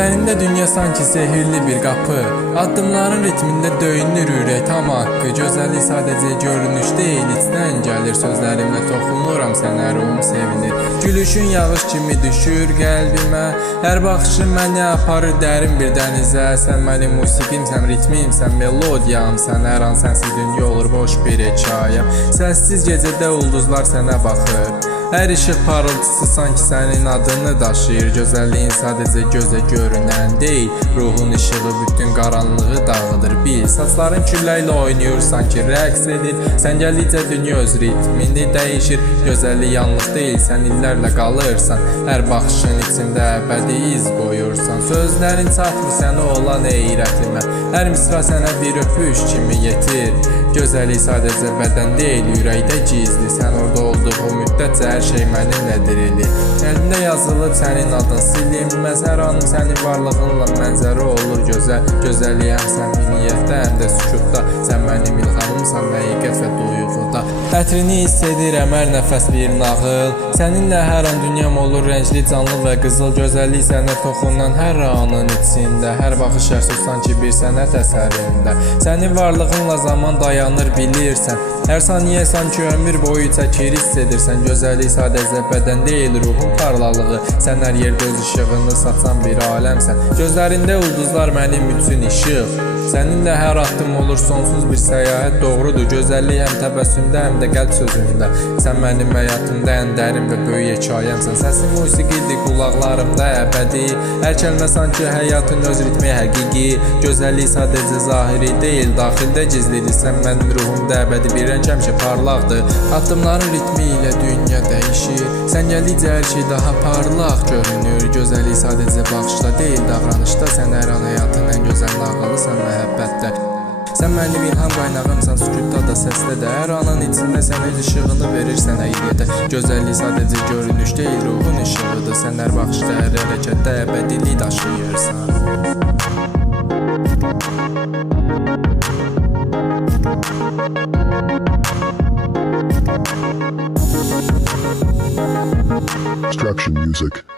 Gözlərində dünya sanki sehirli bir qapı. Addımların ritmində döyünür ürək tam haqqı. Gözəllik sadəcə görünüş deyil, içdən gəlir. Sözlərimlə toxunuram sənə, ruhum sevinir. Gülüşün yağış kimi düşür qəlbimə. Hər baxışın məni aparır dərin bir dənizə. Sən mənim musiqimsən, ritmimsən, melodiyamsən. Hər an sənsiz dünya olur boş bir hekayəm. Səssiz gecədə ulduzlar sənə baxır. Hər işıq parıltısı sanki sənin adını daşıyır. Gözəlliyin sadəcə gözə görünən deyil, ruhun işığı bütün qaranlığı dağıdır. Bil, saçların külləklə oynayır, sanki rəqs edir. Sən gəldikcə dünya öz ritmini dəyişir. Gözəllik yalnız deyil, sən illərlə qalırsan. Hər baxışın içində əbədi iz qoyursan. Sözlərin çatmır sənə olan heyrətimə. Hər misra sənə bir öpüş kimi yetir. Gözəllik sadəcə bədən deyil, ürəkdə gizli. Sən orada olduğu müddətcə hər şey mənimlə dirilir. Qəlbimdə yazılıb sənin adın silinməz. Hər anım sənin varlığınla mənzərə olur gözəl. Gözəllik həm səmimiyyətdə, həm də sükutda. Sən mənim ilhamımsan, həqiqət və duyğuda. Ətrini hiss edirəm, hər nəfəs bir nağıl. Səninlə hər an dünyam olur rəngli, canlı və qızıl. Gözəllik sənə toxunan hər anın içində. Hər baxış ərsuz sanki bir sənət əsərində. Sənin varlığınla zaman dayanır bilirsən. Hər saniyə sanki ömür boyu çəkir hiss edirsən. Gözəllik sadəcə bədən deyil, ruhun parlalığı. Sən hər yerdə öz işığını saçan bir aləmsən. Gözlərində ulduzlar mənim üçün işıq. Səninlə hər addım olur sonsuz bir səyahət, doğrudur. Gözəllik həm təbəssümdə, həm də qəlb sözündə. Sən mənim həyatımda ən dərin və böyük hekayəmsən. Səsin musiqidir qulaqlarımda əbədi. Hər kəlmə sanki həyatın öz ritmi həqiqi. Gözəllik sadəcə zahiri deyil, daxildə gizlidir. Sən mənim ruhumda əbədi bir rəng həmişə parlaqdır. Addımların ritmi ilə dünya dəyişir. Sən gəldikcə hər şey daha parlaq görünür. Gözəllik sadəcə baxışda deyil, davranışda. Sən hər an həyatın ən gözəl nağılısan məhəbbətdə. Sən mənim ilham qaynağımsan, sükutda da, səsdə də. Hər anın içində sən öz işığını verirsən həqiqətə. Gözəllik sadəcə görünüş deyil, ruhun işığıdır. Sən hər baxışda, hər hərəkətdə əbədilik daşıyırsan. Construction music.